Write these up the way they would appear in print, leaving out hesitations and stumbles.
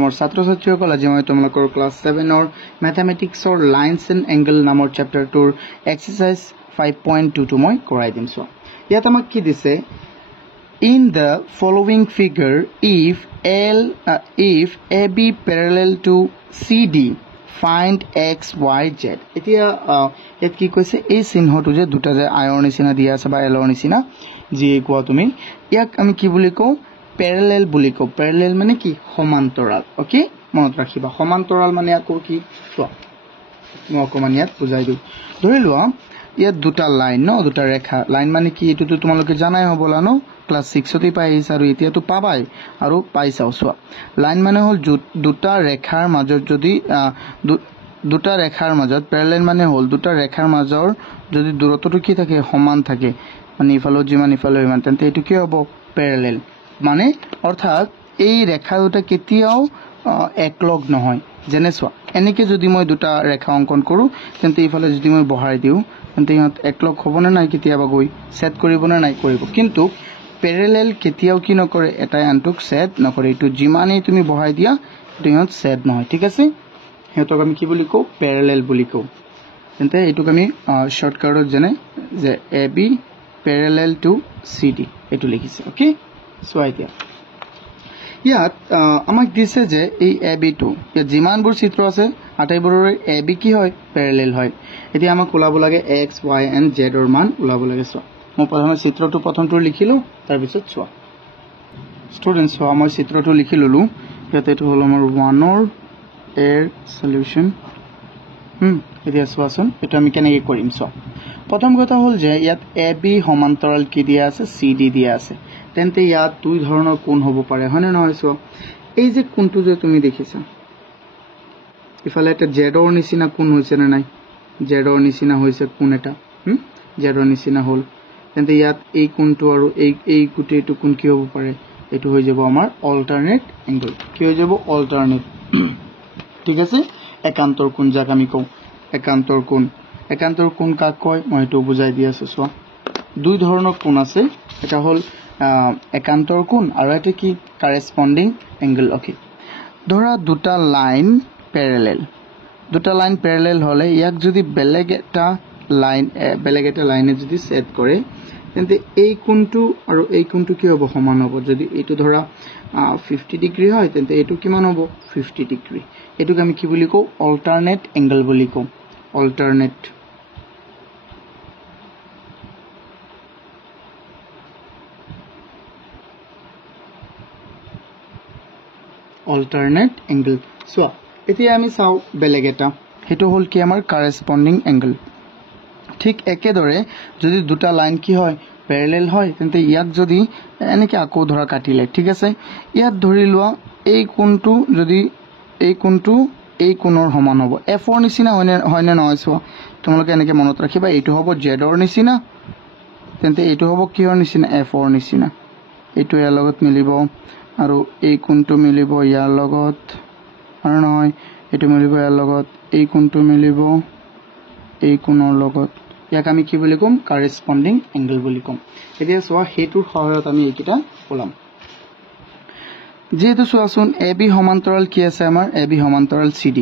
আমাৰ ছাত্ৰছাত্ৰীসকল আজি মই তোমালোকৰ ক্লাস 7 অৰ ম্যাথমেটিক্সৰ লাইনস এন্ড এংগল নামৰ চ্যাপ্টাৰটোৰ এক্সাৰসাইজ 5.22 মই কৰাই দিম। সো ইয়াত আমাক কি দিছে, in the following figure if AB parallel to CD find x y z। এতিয়া ইয়াত কি কৈছে, এই চিহ্নটো যে দুটা যে আয়ৰ নিচিনা দিয়া আছে বা এলৰ নিচিনা যি কোৱা তুমি, ইয়াক আমি কি বুলি কওঁ, প্যাৰেলেল বুলি কওঁ। প্যাৰেলেল মানে কি, সমান্তৰাল। ওকে, মনত ৰাখিবা সমান্তৰাল মানে আকৌ কি, চোৱা মই অকমান ইয়াত বুজাই দিওঁ। ধৰি লোৱা ইয়াত দুটা লাইন ন, দুটা ৰেখা। লাইন মানে কি, এইটোতো তোমালোকে জানাই হ'বলা ন, ক্লাস 6 তে পাই আহিছা আৰু এতিয়াতো পাবাই আৰু পাইছাও। চোৱা লাইন মানে হ'ল দুটা ৰেখাৰ মাজত যদি দুটা ৰেখাৰ মাজত, প্যাৰেলেল মানে হ'ল দুটা ৰেখাৰ মাজৰ যদি দূৰত্বটো কি থাকে, সমান থাকে, মানে ইফালে যিমান ইফালে সিমান, তেন্তে এইটো কি হ'ব, প্যাৰেলেল। মানে অৰ্থাৎ এই ৰেখা দুটা কেতিয়াও একলগ নহয়। যেনে চোৱা এনেকে যদি মই দুটা ৰেখা অংকন কৰোঁ, তেন্তে ইফালে যদি মই বহাই দিওঁ, তেন্তে ইহঁত একলগ হ'বনে নাই, কেতিয়াবা গৈ ছেদ কৰিবনে নাই, কৰিব। কিন্তু প্যাৰেলেল কেতিয়াও কি নকৰে, এটাই আনটোক ছেদ নকৰে। এইটো যিমানেই তুমি বহাই দিয়া ইহঁত ছেদ নহয়। ঠিক আছে, সিহঁতক আমি কি বুলি কওঁ, প্যাৰেলেল বুলি কওঁ। তেন্তে এইটোক আমি শৰ্টকাটত যেনে যে AB প্যাৰেলেল টু CD এইটো লিখিছে। ওকে, চোৱা এতিয়া ইয়াত আমাক দিছে যে এই AB টো, ইয়াত যিমানবোৰ চিত্ৰ আছে আটাইবোৰৰে AB কি হয়, প্যাৰেলেল হয়। এতিয়া আমাক ওলাব লাগে x y and z ৰ মান ওলাব লাগে। চোৱা মই প্ৰথমে চিত্ৰটো প্ৰথমটো লিখিলো, তাৰপিছত চোৱা ষ্টুডেণ্টছ, চোৱা মই চিত্ৰটো লিখি ললো। ইয়াত এইটো হ'ল আমাৰ 1 এৰ সলিউশন। এতিয়া চোৱাচোন এইটো আমি কেনেকৈ কৰিম। চোৱা প্ৰথম কথা হ'ল যে ইয়াত AB সমান্তৰাল কি দিয়া আছে, CD দিয়া আছে। তেন্তে ইয়াত দুই ধৰণৰ কোণ হ'ব পাৰে, হয়নে নহয়। চোৱা এই যে কোণটো যে তুমি দেখিছা, ইফালে এটা জেডৰ নিচিনা কোণ হৈছে নে নাই, জেডৰ নিচিনা হৈছে কোণ এটা, জেডৰ নিচিনা হ'ল। তেন্তে ইয়াত এই কোণটো আৰু এই গোটেইটো কোণ কি হ'ব পাৰে, এইটো হৈ যাব আমাৰ অল্টাৰনেট এংগল। কি হৈ যাব, অল্টাৰনেট। ঠিক আছে, একান্তৰ কোণ যাক আমি কওঁ, একান্তৰ কোণ। একান্তৰ কোণ কাক কয় মই এইটো বুজাই দি আছো। চোৱা দুই ধৰণৰ কোণ আছে, এটা হ'ল একান্তৰ কোণ আৰু এটা কি, কাৰেস্পন্ডিং এংগল। ওকে, ধৰা দুটা লাইন প্যাৰেলেল, দুটা লাইন প্যাৰেলেল হ'লে ইয়াক যদি বেলেগ এটা লাইনে যদি ছেদ কৰে, তেন্তে এই কোণটো আৰু এই কোণটো কি হ'ব, সমান হ'ব। যদি এইটো ধৰা 50 ডিগ্ৰী হয়, তেন্তে এইটো কিমান হ'ব, 50 ডিগ্ৰী। এইটোক আমি কি বুলি কওঁ, অল্টাৰনেট এংগল বুলি কওঁ। Alternate alternate angle. চোৱা এতিয়া আমি চাওঁ বেলেগ এটা, সেইটো হ'ল কি আমাৰ কাৰেস্পন্ডিং এংগল। ঠিক একেদৰে যদি দুটা লাইন কি হয়, প্যাৰেলেল হয়, তেন্তে ইয়াক যদি এনেকে আকৌ ধৰা কাটিলে, ঠিক আছে, ইয়াত ধৰি লোৱা এই কোণটো যদি এই কোণটো এই কোণৰ সমান হ'ব, Fৰ নিচিনা হয়নে নহয়। চোৱা তোমালোকে এনেকে মনত ৰাখিবা, এইটো হ'ব জেডৰ নিচিনা, তেন্তে এইটো হ'ব কিহৰ নিচিনা, Fৰ নিচিনা। এইটো ইয়াৰ লগত মিলিব আৰু এই কোণটো মিলিব ইয়াৰ লগত, আৰু নহয় এইটো মিলিব ইয়াৰ লগত, এই কোণটো মিলিব এই কোণৰ লগত। ইয়াক আমি কি বুলি ক'ম, কাৰেস্পন্ডিং এংগল বুলি ক'ম। এতিয়া চোৱা সেইটোৰ সহায়ত আমি এইকেইটা ওলাম। যেহেতু চোৱাচোন AB সমান্তৰাল কি আছে আমাৰ, AB সমান্তৰাল CD,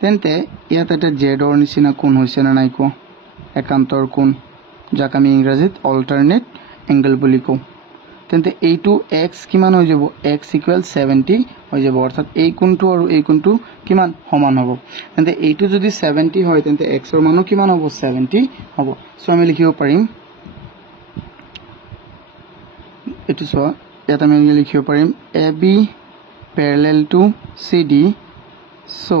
তেন্তে ইয়াত এটা জেডৰ নিচিনা কোণ হৈছে নে নাই কোৱা, একান্তৰ কোণ, যাক আমি ইংৰাজীত অল্টাৰনেট এংগল বুলি কওঁ। তেন্তে এইটো x কিমান হৈ যাব, x = 70 হৈ যাব। অৰ্থাৎ এই কোণটো আৰু এই কোণটো কিমান, সমান হ'ব। তেন্তে এইটো যদি 70 হয়, তেন্তে x ৰ মানো কিমান হ'ব, 70 হ'ব। সো আমি লিখিব পাৰিম, এইটো চোৱা ইয়াত আমি লিখিব পাৰিম AB parallel to CD। So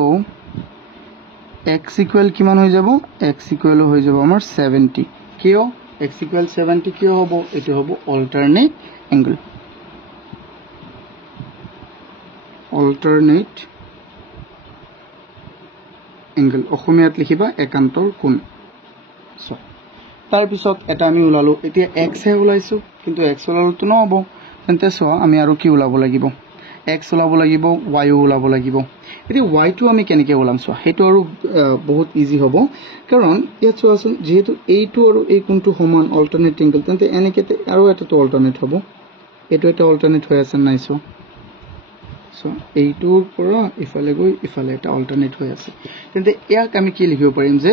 x = কিমান হৈ যাব, x = হৈ যাব আমাৰ 70। কিয় x = 70 কিয় হ'ব, এইটো হ'ব অল্টাৰনেট এংগল। অল্টাৰনেট এংগল অসমীয়াত লিখিবা একান্তৰ কোণ। চোৱা তাৰপিছত এটা আমি ওলালো, এতিয়া x হে ওলাইছো, কিন্তু x ওলালোতো নহ'ব। তেন্তে চোৱা আমি আৰু কি ওলাব লাগিব, x ওলাব লাগিব, y ওলাব লাগিব। এতিয়া y টো আমি কেনেকৈ ওলাম, চোৱা সেইটো আৰু বহুত ইজি হ'ব। কাৰণ ইয়াত চোৱাচোন যেহেতু এইটো আৰু এই কোণটো সমান, অল্টাৰনেট এংগল, তেন্তে এনেকৈ আৰু এটাটো অল্টাৰনেট হ'ব। এইটো এটা অল্টাৰনেট হৈ আছে নাই, সো এইটোৰ পৰা ইফালে গৈ ইফালে এটা অল্টাৰনেট হৈ আছে তেন্তে ইয়াক আমি কি লিখিব পাৰিম যে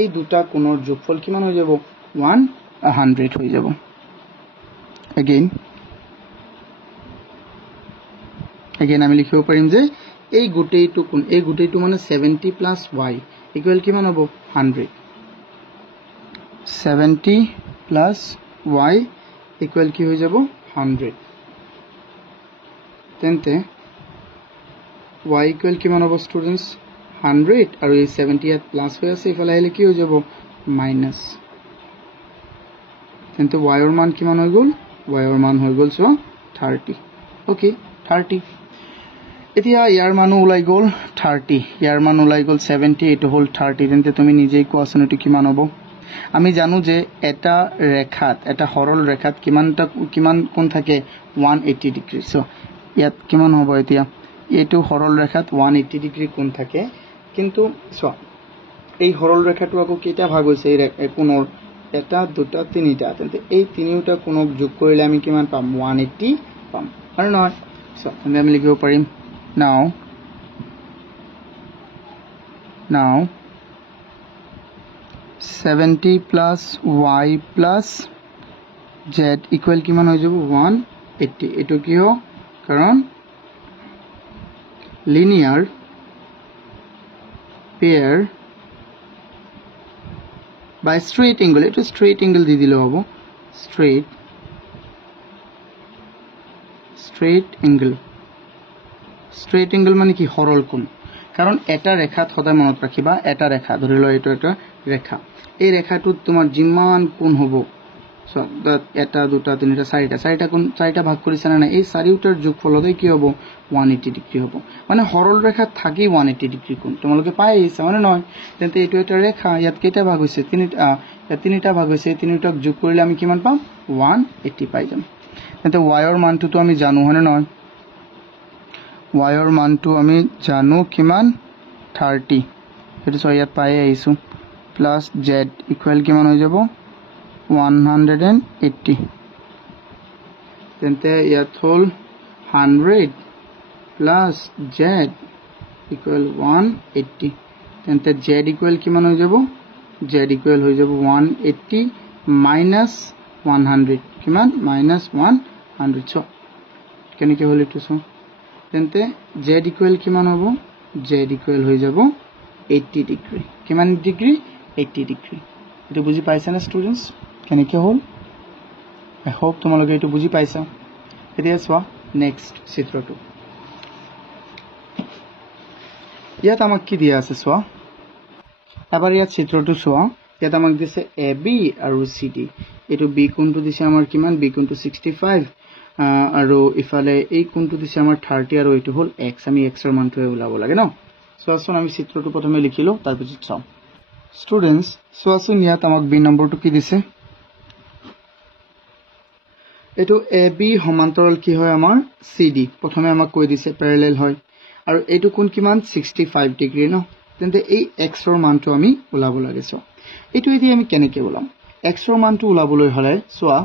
এই দুটা কোণৰ যোগফল কিমান হৈ যাব 100 হৈ যাব again আমি লিখিব পাৰিম যে এই গোটেইটো কোণ এই গোটেইটো মানে 70 প্লাস y ইকুৱেল কিমান হ'ব 100 70 প্লাস y ইকুৱেল কি হৈ যাব 100 তেন্তে y ইকুৱেল কিমান হ'ব ষ্টুডেন্টস 100 আৰু এই 70 ইয়াত প্লাস হৈ আছে ইফালে আহিলে কি হৈ যাব মাইনাস তেন্তে y ৰ মান কিমান হৈ গ'ল y ৰ মান হৈ গ'ল সো 30 ওকে 30 এতিয়া ইয়াৰ মান ওলাই গ'ল 30 ইয়াৰ মান ওলাই গ'ল 70 এটো হল 30 তেন্তে তুমি নিজেই কোৱাচোন এটো কিমান হ'ব আমি জানো যে এটা ৰেখাত এটা সৰল ৰেখাত কিমান কোণ থাকে 180 ডিগ্ৰী সো ইয়াত কিমান হ'ব এতিয়া এটো সৰল ৰেখাত 180 ডিগ্ৰী কোণ থাকে কিন্তু সো এই সৰল ৰেখাটো আকৌ কেটা ভাগ হৈছে এই কোণৰ এটা দুটা তিনিটা তেন্তে এই তিনিটা কোণক যোগ কৰিলে আমি কিমান পাম 180 পাম আৰু নহয় সো আমি লিখিব পাৰিম now 70 plus y plus z equal কিমান হৈ যাব 180 এটো কি হয় কাৰণ linear pair by straight angle এটো straight angle দি দিলে হ'ব straight angle মানে কি সৰল কোণ কাৰণ এটা ৰেখাত সদায় মনত ৰাখিবা এটা ৰেখা ধৰি লও এটো এটা ৰেখা এই ৰেখাটোত তোমাৰ যিমান কোণ হ'ব সো এটা দুটা তিনিটা চাৰিটা কোণ চাৰিটা ভাগ কৰিছে না এই চাৰিটাৰ যোগফলতে কি হ'ব 180 ডিগ্ৰী হ'ব মানে সৰল ৰেখাত থাকি 180 ডিগ্ৰী কোণ তোমালোকে পাই আছে মানে নহয় তেন্তে এটো এটা ৰেখা ইয়াত কেইটা ভাগ হৈছে তিনিটা ভাগ হৈছে তিনিটাক যোগ কৰিলে আমি কিমান পাম 180 পাই যাম তেন্তে y ৰ মানটো তো আমি জানো হনে নহয় y ৰ মানটো আমি জানো কিমান 30 এটো সো ইয়াত পাই আইছো প্লাস z ইকুৱেল কিমান হৈ যাব 180 তেন্তে ইয়াত হল 100 প্লাস z ইকুৱেল 180 তেন্তে z ইকুৱেল কিমান হৈ যাব z ইকুৱেল হৈ যাব 180 minus 100 কিমান minus 100 সো কেনেকৈ হল এটো সো তেন্তে z ইকুৱেল কিমান হ'ব z ইকুৱেল হৈ যাব 80 ডিগ্ৰী কিমান ডিগ্ৰী 80 ডিগ্ৰী এটো বুজি পাইছা না ষ্টুডেন্টস কেনেকৈ হল আই হোপ তোমালোকে এটো বুজি পাইছা এতিয়া চোৱা নেক্সট চিত্ৰটো ইয়াত আমাক কি দিয়া আছে চোৱা এবাৰ ইয়াত চিত্ৰটো চোৱা ইয়াত আমাক দিছে AB আৰু CD এটো B কোণটো দিছে আমাৰ কিমান B কোণটো 65 আৰু ইফালে এই কোণটো দিছে আমাৰ 30 আৰু এটো হল x আমি x ৰ মানটো উলাব লাগে ন সোৱাচোন আমি চিত্ৰটো প্ৰথমে লিখিলো তাৰ পিছত চাও ষ্টুডেন্টস সোৱাচোন ইয়াত আমাক B নম্বৰটো কি দিছে এটো AB সমান্তৰাল কি হয় আমাৰ CD প্ৰথমে আমাক কৈ দিছে প্যাৰালেল হয় আৰু এটো কোণ কিমান 65 ডিগ্ৰী ন তেন্তে এই x ৰ মানটো আমি উলাব লাগে সো এটো এদি আমি কেনেকৈ উলাম x ৰ মানটো উলাবলৈ হলে সোৱা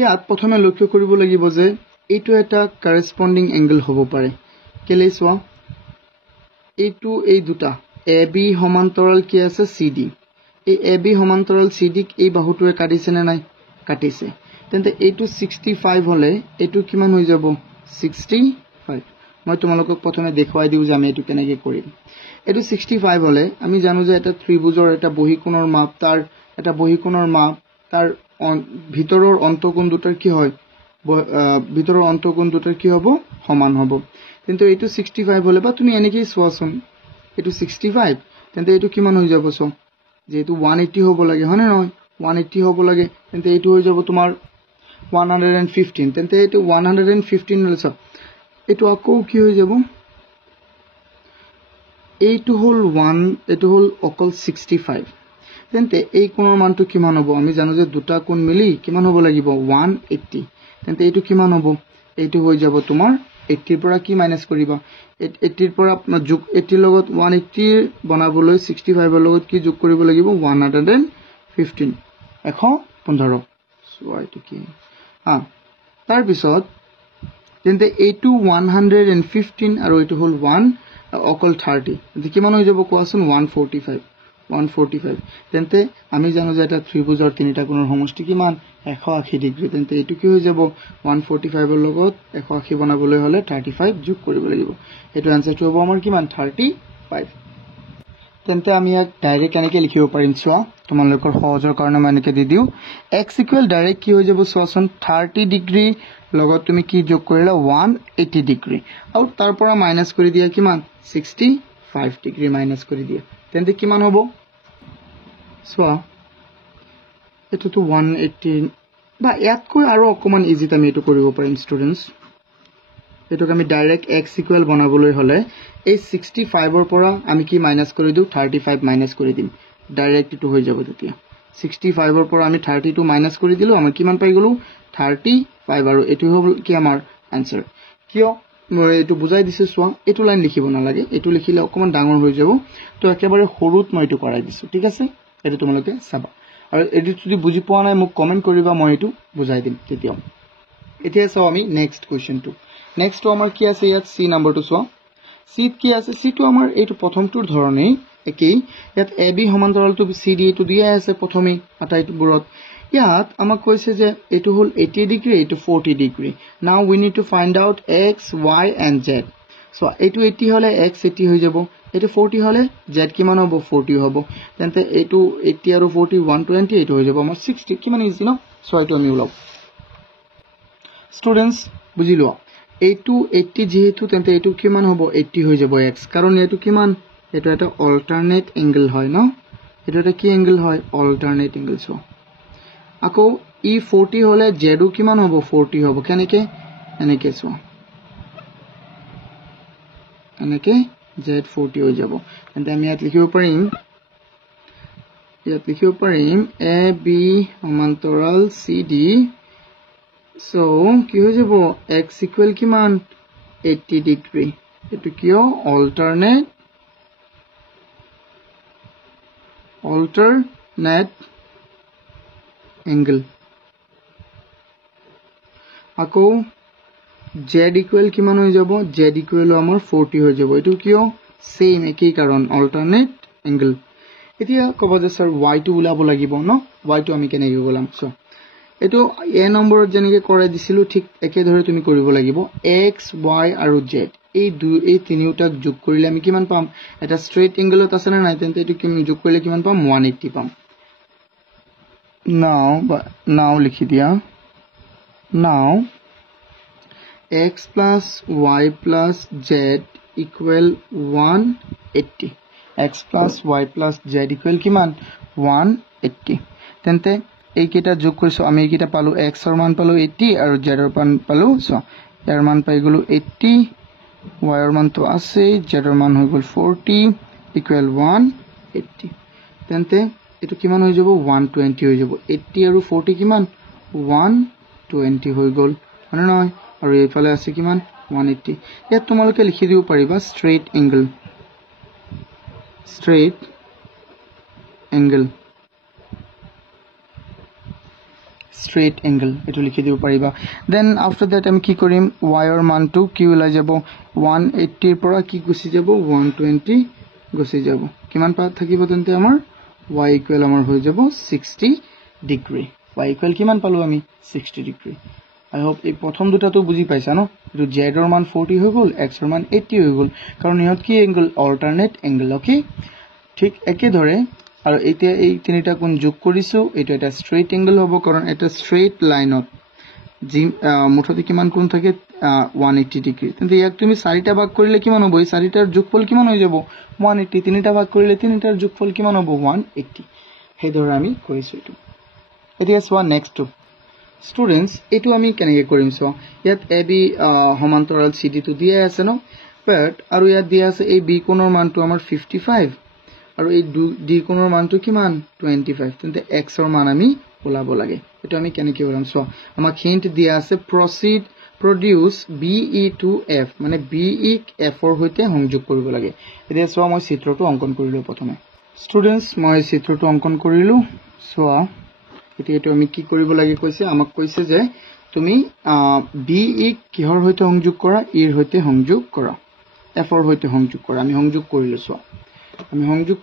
ইয়াত প্ৰথমে লক্ষ্য কৰিব লাগিব যে এটো এটা কৰেসপন্ডিং এংগল হ'ব পাৰে কেলে সোৱা এটো এই দুটা AB সমান্তৰাল কি আছে CD এই AB সমান্তৰাল CD ক এই বাহুটোৱে কাটিছে নে নাই কাটিছে তেন্তে এটো 65 হলে এটো কিমান হৈ যাব 65 মই তোমালোকক প্ৰথমে দেখুৱাই দিউ যে আমি এটো কেনেকৈ কৰিম এটো 65 হলে আমি জানো যে এটা ত্ৰিভুজৰ এটা বহিকোণৰ মাপ তাৰ ভিতৰৰ অন্তকোণ দুটাৰ কি হয় ভিতৰৰ অন্তকোণ দুটাৰ কি হ'ব সমান হ'ব কিন্তু এটো 65 হলে বা তুমি এনেকৈ সোৱাচোন এটো 65 তেন্তে এটো কিমান হৈ যাব সো যেটো 180 হ'ব লাগে হনে নহয় 180 হ'ব লাগে তেন্তে এটো হৈ যাব তোমাৰ 115 তেন্তে এটো 115 হলে সো এটো আকৌ কি হৈ যাব এইটো হল 1 এটো হল অকল 65 তেন্তে এই কোণৰ মানটো কিমান হ'ব আমি জানো যে দুটা কোণ মিলি কিমান হ'ব লাগিব 180 তেন্তে এইটো কিমান হ'ব এইটো হৈ যাব তোমাৰ 80 পৰা কি মাইনাস কৰিবা 80 পৰা যোগ 80 লগত 180 বনাবলৈ 65 ৰ লগত কি যোগ কৰিব লাগিব 115 115 সো এইটো কি তাৰ পিছত তেন্তে এইটো 115 আৰু এইটো হল 1 অকল 30 কিমান হৈ যাব কোৱাচোন 145 তেন্তে আমি জানো যে এটা ত্ৰিভুজৰ তিনিটা কোণৰ সমষ্টি কিমান 180 ডিগ্ৰী তেন্তে এইটো কি হৈ যাব 145 ৰ লগত 180 বনাবলৈ হলে 35 যোগ কৰিব লাগিব এইটো আনসাৰটো হ'ব আমাৰ কিমান 35 তেন্তে আমি ইয়াক ডাইৰেক্ট এনেকৈ লিখিব পাৰিম চোৱা তোমালোকৰ সহজৰ কাৰণে মই এনেকৈ দি দিও x ইকুৱেল ডাইৰেক্ট কি হৈ যাব চোৱাচোন 30 ডিগ্ৰী লগত তুমি কি যোগ কৰিলা 180 ডিগ্ৰী আৰু তাৰ পৰা মাইনাস কৰি দিয়া কিমান 65 ডিগ্ৰী মাইনাস কৰি দিয়া তেন্তে কিমান হ'ব চোৱা এটোটো 180 বা ইয়াতকৈ আৰু অকমান ইজিত আমি এটো কৰিব পাৰিম ষ্টুডেন্টস এটোক আমি ডাইৰেক্ট x ইকুৱেল বনাবলৈ হলে এই 65 ৰ পৰা আমি কি মাইনাস কৰি দিও 35 মাইনাস কৰি দিম ডাইৰেক্ট এটো হৈ যাব তেতিয়া 65 ৰ পৰা আমি 32 মাইনাস কৰি দিলো আমি কিমান পাই গলো 35 আৰু এটো হ'ল কি আমাৰ आंसर কিয় মই এটো বুজাই দিছো সোৱা এটো লাইন লিখিব না লাগে এটো লিখিলে অকমান ডাঙৰ হৈ যাব তো একেবাৰে সৰুত মই এটো কৰাই দিছো ঠিক আছে এটো তোমালোকে চাবা আৰু এটো যদি বুজি পোৱা নাই মোক কমেন্ট কৰিবা মই এটো বুজাই দিম তেতিয়া এতিয়া চাও আমি নেক্সট কোৱেশ্চনটো নেক্সট আমাৰ কি আছে ইয়াত সি নাম্বাৰটো সোৱা সি কি আছে সি তো আমাৰ এটো প্ৰথমটোৰ ধৰণে একেই ইয়াত ab সমান্তৰালটো cd এটো দিয়া আছে প্ৰথমে আটাইটো বুৰত ইয়াত আমাক কৈছে যে এটো হল 80 ডিগ্ৰী এটো 40 degree now we need to find out x y and z so এটো 80 হলে x 80 হৈ যাব এটো 40 হলে z কিমান হ'ব 40 হ'ব তেন্তে এটো 80 আৰু 40 120 এটো হৈ যাব আমাৰ 60 কিমান ইজি ন সো এটো আমি উলাও স্টুডেন্টস বুজিলো এটো 80 যেহেতু তেন্তে এটো কিমান হ'ব 80 হৈ যাব x কাৰণ এটো কিমান এটো এটা অল্টারনেট এঙ্গেল হয় ন এটো এটা কি এঙ্গেল হয় অল্টারনেট এঙ্গেল সো আকৌ ই 40 হলে জেডো কিমান হ'ব 40 হ'ব কেনেকে এনেকে সো এনেকে জেড 40 হৈ যাব তেন্তে আমি ইয়াত লিখিব পাৰিম এ বি সমান্তৰাল সিডি সো কি হৈ যাব x ইকুৱেল কিমান 80 ডিগ্ৰী এটো কিয় অল্টাৰনেট angle আকৌ z equal কিমান হৈ যাব z equal আমাৰ 40 হৈ যাব এটো কিয় সেম একই কাৰণ অল্টারনেট angle এতিয়া কব যে স্যার y টো উলাব লাগিব ন y টো আমি কেনেকৈ গলাম সো এটো a নম্বৰত যেনেকৈ কৰাই দিছিলো ঠিক একে ধৰে তুমি কৰিব লাগিব x y আৰু z এই তিনিওটাক যোগ কৰিলে আমি কিমান পাম এটা স্ট্ৰেইট এঙ্গেলত আছে না নাই তেন্তে এটো কিমান যোগ কৰিলে কিমান পাম 180 পাম now লিখি দিয়া now x plus y plus z equal 180 x plus y plus z equal কিমান 180 তেন্তে এই কেটা যোগ কৰিছো আমি এই কেটা পালো x ৰ মান পালো 80 আৰু z ৰ মান পালো সো ইয়াৰ মান পাই গলো 80 y ৰ মান তো আছে z ৰ মান হৈ গল 40 equal 180 তেন্তে এটো কিমান হৈ যাব 120 হৈ যাব 80 আৰু 40 কিমান 120 হৈ গল মানে নহয় আৰু এইফালে আছে কিমান 180 ইয়াত তোমালোকে লিখি দিব পাৰিবা straight angle এটো লিখি দিব পাৰিবা দেন আফটাৰ দ্যাট আমি কি কৰিম y ৰ মানটো কি ওলাই যাব 180 ৰ পৰা কি গুছি যাব 120 গুছি যাব কিমান পা থাকিব তেন্তে আমাৰ y equal আমাৰ হৈ যাব 60 ডিগ্ৰী y equal কিমান পালো আমি 60 ডিগ্ৰী I hope এই প্ৰথম দুটাটো বুজি পাইছা ন এটো z ৰ মান 40 হৈ গল x ৰ মান 80 হৈ গল কাৰণ ইহত কি এঙ্গেল অল্টাৰনেট এঙ্গেল ওকে ঠিক একে ধৰে আৰু এতিয়া এই তিনিটা কোণ যোগ কৰিছো এটা এটা স্ট্ৰেইট এঙ্গেল হ'ব কাৰণ এটা স্ট্ৰেইট লাইনত জি মুঠতে কিমান কোণ থাকে 180 ডিগ্ৰী তেন্তে ইয়াক তুমি চাৰিটা ভাগ কৰিলে কিমান হ'ব এই চাৰিটাৰ যোগফল কিমান হৈ যাব 180 তিনিটা ভাগ কৰিলে তিনিটাৰ যোগফল কিমান হ'ব 180 হে ধৰে আমি কৈছো এটো এতিয়া সোৱা নেক্সট টু স্টুডেন্টস এটো আমি কেনেকৈ কৰিম সো ইয়াত ab সমান্তৰাল cd টো দিয়া আছে ন বাট আৰু ইয়াত দিয়া আছে এই b কোণৰ মানটো আমাৰ 55 আৰু এই d কোণৰ মানটো কিমান 25 তেন্তে x ৰ মান আমি ওলাব লাগে এটো আমি কেনেকৈ ওলাম সো আমাক হিন্ট দিয়া আছে produce be to f মানে be f ৰ হৈতে সংযোগ কৰিব লাগে এতিয়া সো মই চিত্ৰটো অঙ্কন কৰিলো প্ৰথমে স্টুডেন্টস মই চিত্ৰটো অঙ্কন কৰিলো সো এতিয়া এটো আমি কি কৰিব লাগে কৈছে আমাক কৈছে যে তুমি বি ই কিহৰ সৈতে সংযোগ কৰা ইৰ সৈতে সংযোগ কৰা এফৰ সৈতে সংযোগ কৰা আমি সংযোগ কৰিলো চোৱা আমি সংযোগ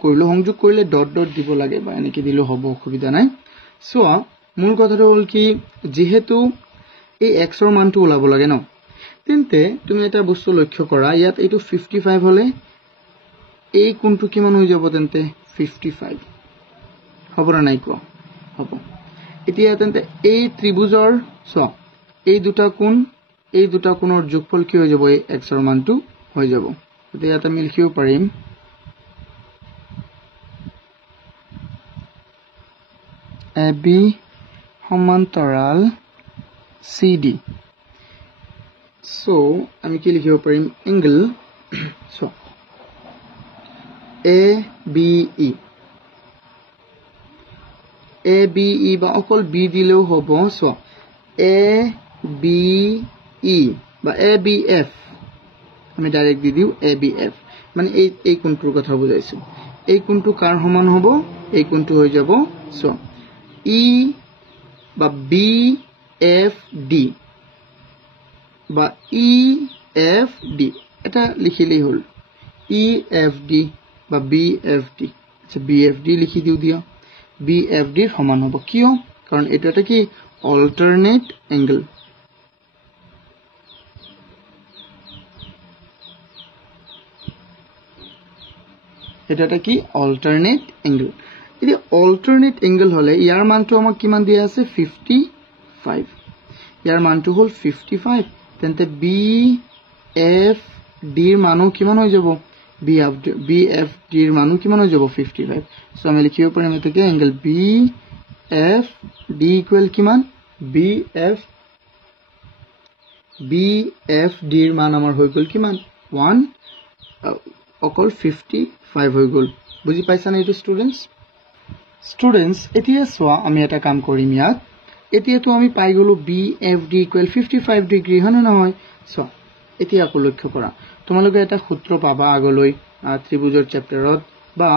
কৰিলে ডট ডট দিব লাগে বা এনেকৈ দিলেও হ'ব অসুবিধা নাই চোৱা মূল কথাটো হ'ল কি যেহেতু এই x ৰ মানটো ওলাব লাগে ন তেন্তে তুমি এটা বস্তু লক্ষ্য কৰা ইয়াত এইটো 55 হলে এই কোণটো কিমান হৈ যাব তেন্তে 55 হ'ব না নাই কোৱা হ'ব এতিয়া তেন্তে এই ত্ৰিভুজৰ চোৱা এই দুটা কোণৰ যোগফল কি হৈ যাব এই x ৰ মানটো হৈ যাব এতিয়া এটা আমি লিখিব পাৰিম AB সমান্তৰাল CD so আমি কি লিখিব পাৰিম এংগল so ABE বা অকল B দিলেও হ'ব so ABE বা ABF আমি ডাইৰেক্ট দি দিও ABF মানে এই কোণটোৰ কথা বুজাইছো এই কোণটো কাৰ সমান হ'ব এই কোণটো হৈ যাব so E বা BFD বা EFD এটা লিখিলেই হল EFD বা BFD আচ্ছা BFD লিখি দিও দিয়া BFD ৰ সমান হ'ব কিয় কাৰণ এটা এটা কি অল্টাৰনেট অ্যাঙ্গেল এটা এটা কি অল্টাৰনেট অ্যাঙ্গেল এই অল্টাৰনেট অ্যাঙ্গেল হলে ইয়াৰ মানটো আমাক কিমান দিয়া আছে 55 ইয়াৰ মানটো হল 55 তেন্তে BFD ৰ মানও কিমান হৈ যাব BFD ৰ মানও কিমান হৈ যাব 55 সো আমি লিখিব পাৰিম এটাকে অ্যাঙ্গেল BFD ইকুয়াল কিমান BFD ৰ মান আমাৰ হৈ গল কিমান 1 অকল 55 হৈ গল বুজি পাইছা না এইটো স্টুডেন্টস এতিয়া সোয়া আমি এটা কাম কৰিম ইয়াত এতিয়া তো আমি পাই গলো BFD ইকুয়াল 55 ডিগ্ৰী হনে নহয় সো এতিয়া আকো লক্ষ্য কৰা তোমালোকে এটা সূত্ৰ পাবা আগলৈ ত্ৰিভুজৰ চ্যাপ্টাৰত বা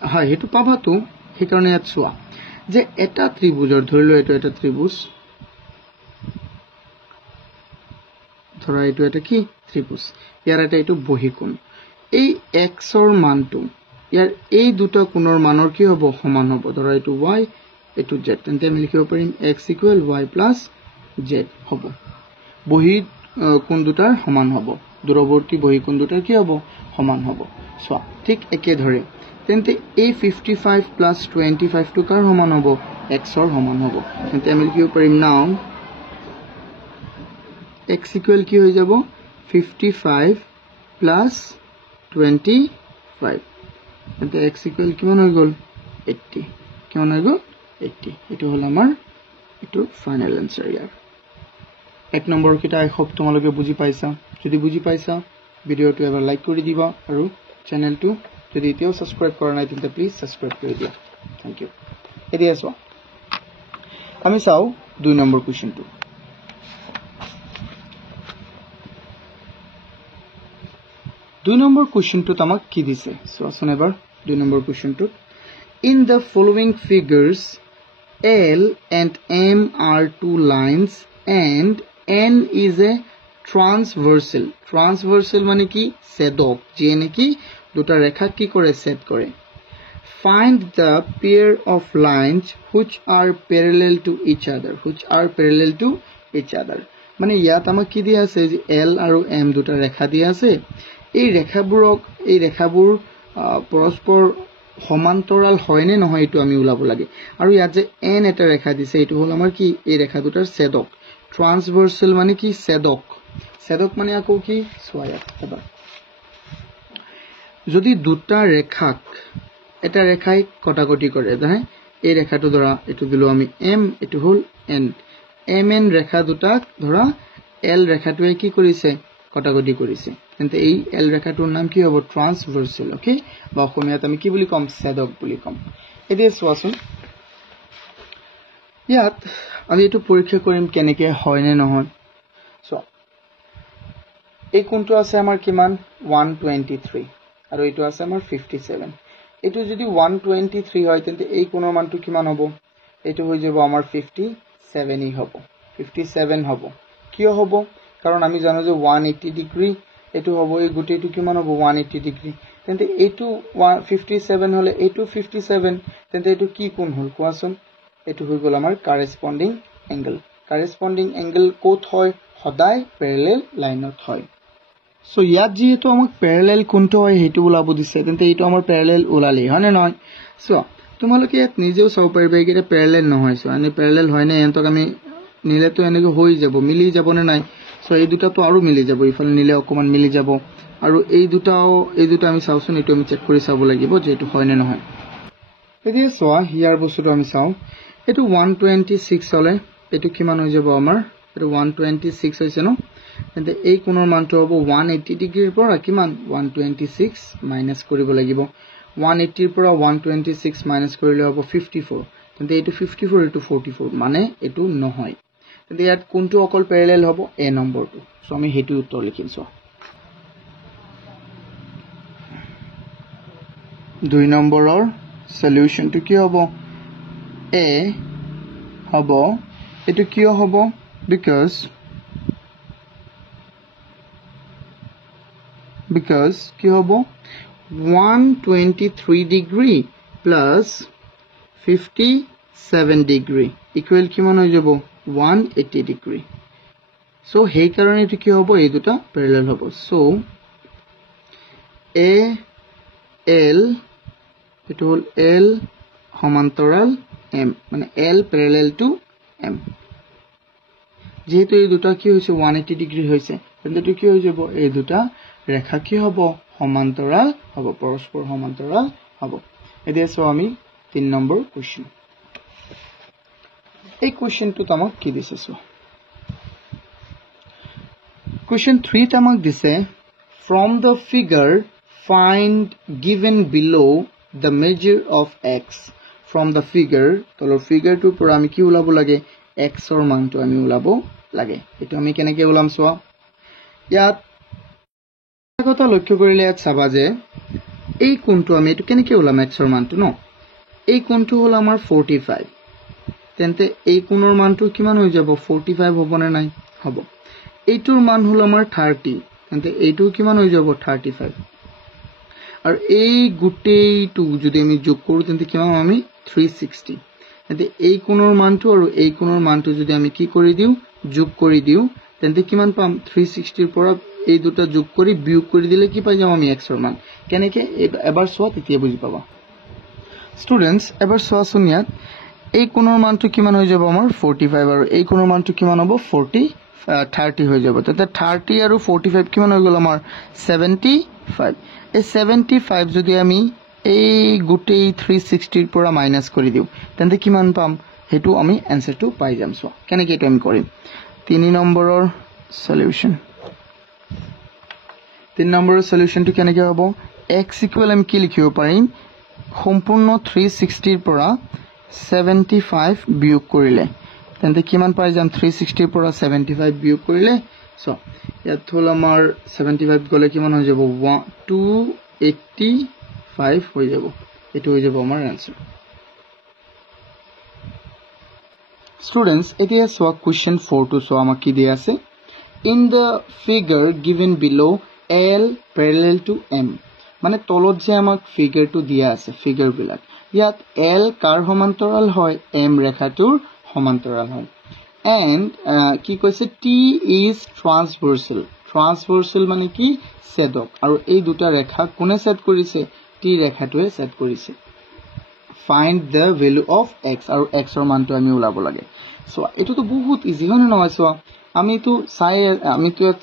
হয় হেতু পাবা তো হেকাৰণে ইয়াত সোৱা যে এটা ত্ৰিভুজৰ ধৰিলো এটা ত্ৰিভুজ ধৰা এটা কি ত্ৰিভুজ ইয়াৰ এটা বহিকোণ এই x ৰ মানটো ইয়াৰ এই দুটা কোণৰ মানৰ কি হ'ব সমান হ'ব ধৰা এইটো y এইটো z তেন্তে আমি লিখিব পাৰিম x = y + z হ'ব বহি কোণ দুটাৰ সমান হ'ব দূৰৱৰ্তী বহি কোণ দুটাৰ কি হ'ব সমান হ'ব সো ঠিক একে ধৰে তেন্তে এই 55 + 25 টো কাৰ সমান হ'ব x ৰ সমান হ'ব তেন্তে আমি লিখিব পাৰিম নাও x = কি হৈ যাব 55 + 25 তেন্তে x = কিমান হৈ গল 80 কিমান হৈ গল 80 এটো হল আমাৰ এটো ফাইনাল আনসাৰ ইয়াৰ এক নম্বৰ কিটা আই হোপ তোমালোকে বুজি পাইছা যদি বুজি পাইছা ভিডিওটো এবাৰ লাইক কৰি দিবা আৰু চেনেলটো যদি এতিয়াও সাবস্ক্ৰাইব কৰা নাই তেন্তে প্লিজ সাবস্ক্ৰাইব কৰি দিয়া থ্যাংক ইউ এতিয়া চোৱা আমি চাও 2 নম্বৰ কোৱেশ্চনটো দুই নম্বৰ কোৱেশ্চনটো আমাক কি দিছে সো আসুন এবাৰ দুই number কোৱেশ্চনটো in the following figures L and M are two lines and N is a transversal মানে কি ছেদক যে নেকি দুটা ৰেখা কি কৰে ছেদ কৰে find the pair of lines which are parallel to each other মানে ইয়াত আমাক কি দিয়া আছে যে L আৰু M দুটা ৰেখা দিয়া আছে এই ৰেখাবোৰ পৰস্পৰ সমান্তৰাল হয় নে নহয় এটো আমি উলাব লাগে আৰু ইয়াত যে n এটা ৰেখা দিছে এটো হল আমাৰ কি এই ৰেখা দুটাৰ ছেদক ট্ৰান্সভাৰ্সাল মানে কি ছেদক মানে আকো কি সোয়া এবাৰ যদি দুটা ৰেখাক এটা ৰেখাই কটাকটি কৰে জানে এই ৰেখাটো ধৰা এটো দিলো আমি m এটো হল n mn ৰেখা দুটাক ধৰা l ৰেখাটোৱে কি কৰিছে কটাকটি কৰিছে তেন্তে এই l ৰেখাটোৰ নাম কি হ'ব ট্ৰান্সভাৰ্সাল ওকে বা অসমীয়াত আমি কি বুলি কম ছেদক বুলি কম এতিয়া চোৱাচোন ইয়াত আমি এটো পৰীক্ষা কৰিম কেনেকে হয় নে নহয় সো এই কোণটো আছে আমাৰ কিমান 123 আৰু এটো আছে আমাৰ 57 এটো যদি 123 হয় তেন্তে এই কোণৰ মানটো কিমান হ'ব এটো হৈ যাব আমাৰ 57 ই হ'ব 57 হ'ব কিয় হ'ব কাৰণ আমি জানো যে 180 ডিগ্ৰী এটো হ'ব এই গুটেটো কিমান হ'ব 180 ডিগ্ৰী তেন্তে এটো 57 হলে এটো 57 তেন্তে এটো কি কোণ হল কোৱাচোন এটো হৈ গল আমাৰ কারেসপন্ডিং এঙ্গেল কোত হয় সদায় প্যারালাল লাইনত হয় সো ইয়াত যেহেতু আমাক প্যারালাল কোণটো হয় হেতু ওলাব দিছে তেন্তে এটো আমাৰ প্যাৰালাল ওলালি হয় না নহয় সো তোমালোকে ইয়াত নিজেও চাব পাৰিবা এটা প্যারালাল নহয় সো আনি প্যারালাল হয় না এন্তক আমি নিলে তো এনেকৈ হৈ যাব মিলি যাব না নাই সো এই দুটা তো আৰু মিলি যাব ইফালে নিলে অকমান মিলি যাব আৰু এই দুটা আমি চাওচোন এটো আমি চেক কৰি চাব লাগিব যে এটো হয় না নহয় এতিয়া সোয়া হিয়াৰ বস্তুটো আমি চাও এটো 126 হলে এটো কিমান হৈ যাব আমাৰ এটো 126 হৈছে ন তেন্তে এই কোণৰ মানটো হ'ব 180 ডিগ্ৰীৰ পৰা কিমান 126 মাইনাস কৰিব লাগিব 180 ৰ পৰা 126 মাইনাস কৰিলে হ'ব 54 তেন্তে এটো 54 এটো 44 মানে এটো নহয় তেন্তে ইয়াত কোনটো অকল প্যারালাল হ'ব এ নম্বৰটো সো আমি হেতু উত্তৰ লিখিম সো 2 নম্বৰৰ সলিউশনটো কি হ'ব এ হ'ব এটো কিয় হ'ব because কি হ'ব 123 ডিগ্ৰী plus 57 ডিগ্ৰী ইকুৱেল কিমান হৈ যাব 180 ডিগ্ৰী সো হেই কাৰণে এটো কি হ'ব এই দুটা প্যাৰালাল হ'ব সো এ এল এটো হল এল সমান্তৰাল এম মানে এল প্যাৰালাল টু এম যেহেতু এই দুটা কি হৈছে 180 ডিগ্ৰী হৈছে তেন্তে এটো কি হৈ যাব এই দুটা ৰেখা কি হ'ব সমান্তৰাল হ'ব পৰস্পৰ সমান্তৰাল হ'ব এতিয়া সো আমি 3 নম্বৰ কোৱেশ্চন এই কোৱেশ্চনটো আমাক কি দিছে সো কোৱেশ্চন 3 আমাক দিছে from the figure find given below the measure of x from the figure তলৰ ফিগাৰটোৰ পৰা আমি কি উলাব লাগে x ৰ মানটো আমি উলাব লাগে এটো আমি কেনেকৈ উলাম সোয়া ইয়াত কথা লক্ষ্য কৰিলে ইয়াত চাবা যে এই কোণটো আমি এটো কেনেকৈ উলাম x ৰ মানটো ন এই কোণটো হল আমাৰ 45 তেন্তে এই কোণৰ মানটো কিমান হৈ যাব 45 হ'ব না নাই হ'ব এইটোৰ মান হল আমাৰ 30 তেন্তে এইটো কিমান হৈ যাব 35 আৰু এই গুটেইটো যদি আমি যোগ কৰো তেন্তে কিমান আমি 360 তেন্তে এই কোণৰ মানটো আৰু এই কোণৰ মানটো যদি আমি কি কৰি দিও যোগ কৰি দিও তেন্তে কিমান পাম 360 ৰ পৰা এই দুটা যোগ কৰি বিয়োগ কৰি দিলে কি পাই যাম আমি x ৰ মান কেনেকৈ এবাৰ সোৱা তেতিয়া বুজি পাবা স্টুডেন্টস এবাৰ সোৱাচোন ইয়াত এই কোণৰ মানটো কিমান হৈ যাব আমাৰ 45 আৰু এই কোণৰ মানটো কিমান হ'ব 30 হৈ যাব তেন্তে 30 আৰু 45 কিমান হৈ গল আমাৰ 75 এই 75 যদি আমি এই গুটেই 360 ৰ পৰা মাইনাস কৰি দিও তেন্তে কিমান পাম হেতু আমি আনসাৰটো পাই যাম সো কেনেকৈ এটো আমি কৰিম 3 নম্বৰৰ সলিউশন 3 নম্বৰৰ সলিউশনটো কেনেকৈ হ'ব x ইকুৱেল আমি কি লিখিব পাৰিম সম্পূৰ্ণ 360 ৰ পৰা 75 বিয়োগ কৰিলে তেন্তে কিমান পাই যাম 360 ৰ পৰা 75 বিয়োগ কৰিলে সো ইয়াত হল আমাৰ 75 গলে কিমান হৈ যাব 285 হৈ যাব এটো হৈ যাব আমাৰ আনসাৰ স্টুডেন্টস এতিয়া সোয়া কোৱেশ্চন 4 টো সোয়া আমাক কি দিয়া আছে in the figure given below L parallel to M মানে তলত যে আমাক ফিগাৰটো দিয়া আছে ফিগাৰ বিলাক ইয়াত L কাৰ সমান্তৰাল হয় M ৰেখাটোৰ সমান্তৰাল হয় and কি কৈছে T is transversal মানে কি ছেদক আৰু এই দুটা ৰেখা কোনে ছেদ কৰিছে T ৰেখাটোৱে ছেদ কৰিছে find the value of x আৰু x ৰ মানটো আমি উলাব লাগে সো এটো তো বহুত ইজি হয় না নহয় সো আমি তো ইয়াত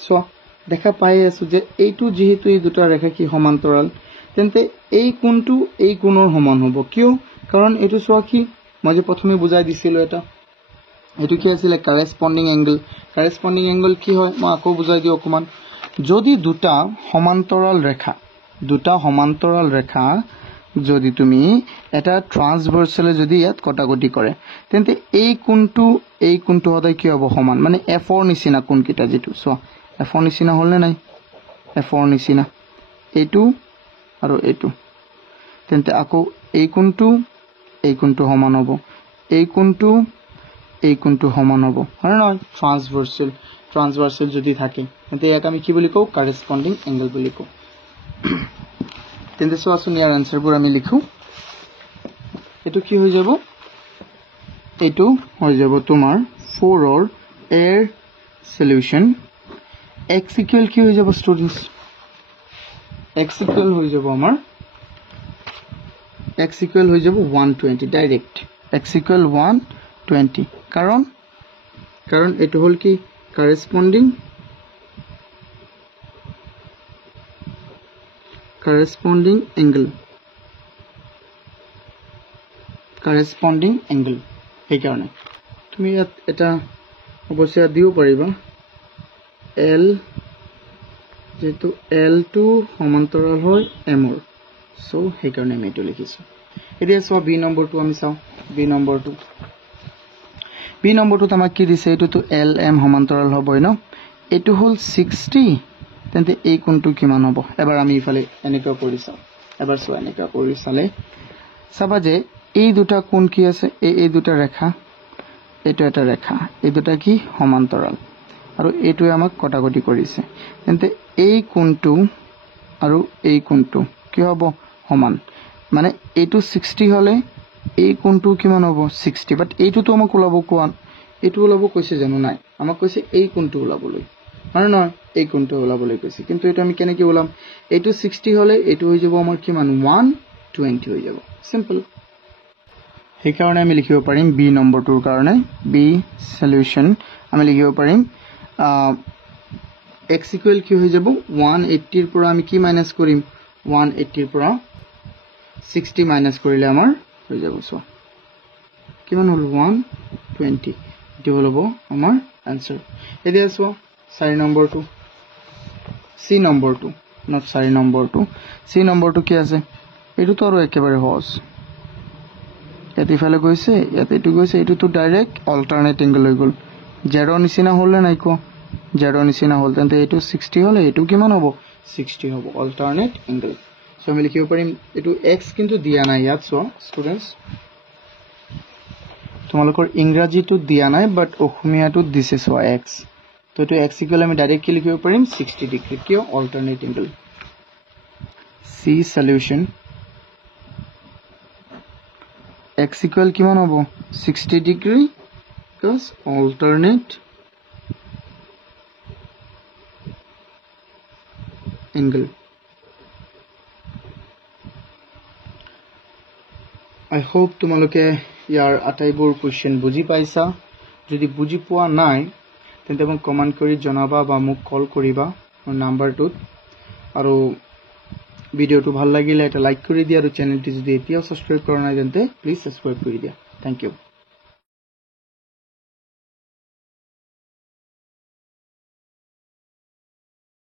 দেখা পাই আছো যে এইটো যেহেতু এই দুটা ৰেখা কি সমান্তৰাল তেন্তে এই কোণটো এই কোণৰ সমান হ'ব কিয় কাৰণ এটো সোয়া কি মই যে প্ৰথমে বুজাই দিছিলো এটা এটো কি আছিল কারেসপন্ডিং এঙ্গেল কি হয় মই আকৌ বুজাই দিও অকমান যদি দুটা সমান্তৰাল ৰেখা যদি তুমি এটা ট্ৰান্সভাৰ্সালে যদি ইয়াত কটাকটি কৰে তেন্তে এই কোণটো হদাই কি হ'ব সমান মানে f ৰ নিচিনা কোণ কিটা যেটো সো f ৰ নিচিনা হল নে নাই f ৰ নিচিনা এইটো আৰু এইটো তেন্তে আকৌ এই কোণটো সমান হ'ব এই কোণটো এই কোণটো সমান হ'ব হয় নহয় ট্ৰান্সভাৰ্সেল যদি থাকে তেন্তে ইয়াক আমি কি বুলি কওঁ কাৰেসপন্ডিং এংগল বুলি কওঁ তেন্তে চোৱাচোন ইয়াৰ আনসাৰবোৰ আমি লিখো এটো কি হৈ যাব এটো হৈ যাব তোমাৰ 4 or air solution x equal কি হৈ যাব স্টুডেন্টস x equal হৈ যাব আমাৰ x equal হৈ যাব 120 ডাইৰেক্ট x equal 120 কাৰণ এটো হল কি corresponding angle এই কাৰণে তুমি এটা অবশ্যই দিও পাৰিবা l যেটো l2 সমান্তৰাল হয় m ৰ সো সেই কাৰণে আমি এটো লিখিছো এতিয়া সব b নম্বৰটো আমি চাও b নম্বৰটো আমাক কি দিছে এটো তো lm সমান্তৰাল হবই ন এটো হল 60 তেন্তে এই কোণটো কিমান হ'ব এবাৰ আমি ইফালে এনেকা কৰি চাও এবাৰ সো এনেকা কৰি চালে চাবা যে এই দুটা কোণ কি আছে এই দুটা ৰেখা এটো এটা ৰেখা এই দুটা কি সমান্তৰাল আৰু এটোৱে আমাক কটাকটি কৰিছে তেন্তে এই কোণটো আৰু এই কোণটো কি হ'ব সমান মানে এটো 60 হলে এই কোণটো কিমান হ'ব 60 বাট এইটো তো আমাক ওলাব কোন এটো ওলাব কৈছে জানো নাই আমাক কৈছে এই কোণটো ওলাবলৈ মানে নহয় এই কোণটো ওলাবলৈ কৈছে কিন্তু এটা আমি কেনেকৈ ওলাম এইটো 60 হলে এটো হৈ যাব আমাৰ কিমান 120 হৈ যাব সিম্পল সেই কাৰণে আমি লিখিব পাৰিম বি নম্বৰটোৰ কাৰণে বি সলিউশন আমি লিখিব পাৰিম x ইকুৱেল কি হৈ যাব 180 ৰ পৰা আমি কি মাইনাস কৰিম 180 ৰ পৰা 60 মাইনাস কৰিলে আমাৰ হৈ যাব সো কিমান হল 120 এটো হল আমাৰ आंसर এতিয়া সো 4 নম্বৰটো সি নম্বৰটো not 4 নম্বৰটো সি নম্বৰটো কি আছে এটো তো আৰু একেবাৰে সহজ ইয়াতে ফেলে গৈছে ইয়াতে এটো গৈছে এটো তো ডাইৰেক্ট অল্টারনেট এঙ্গেল হৈ গল জেড নিচিনা হলে নাই কো জেড নিচিনা হল তেন্তে এটো 60 হলে এটো কিমান হ'ব 60 হ'ব অল্টারনেট এঙ্গেল সো আমি লিখিব পাৰিম এটো x কিন্তু দিয়া নাই ইয়াত সো স্টুডেন্টস তোমালোকৰ ইংৰাজীটো দিয়া নাই বাট অসমীয়াটো দিছে সো x তো এটো x ইকুৱেল আমি ডাইৰেক্ট কি লিখিব পাৰিম 60 ডিগ্ৰী কিয় অল্টারনেট এঙ্গেল সি সলিউশন x equal কিমান হ'ব 60 degree plus alternate angle I hope তোমালোকে ইয়াৰ আটাইবোৰ কোৱেশ্চন বুজি পাইছা যদি বুজি পোৱা নাই তেন্তে মোক কমেন্ট কৰি জনাবা বা মোক কল কৰিবা মোৰ নাম্বাৰটোত আৰু ভিডিওটো ভাল লাগিলে এটা লাইক কৰি দিয়া আৰু চ্যানেলটি যদি এতিয়াও সাবস্ক্ৰাইব কৰা নাই তেন্তে প্লিজ সাবস্ক্ৰাইব কৰি দিয়া থ্যাংক ইউ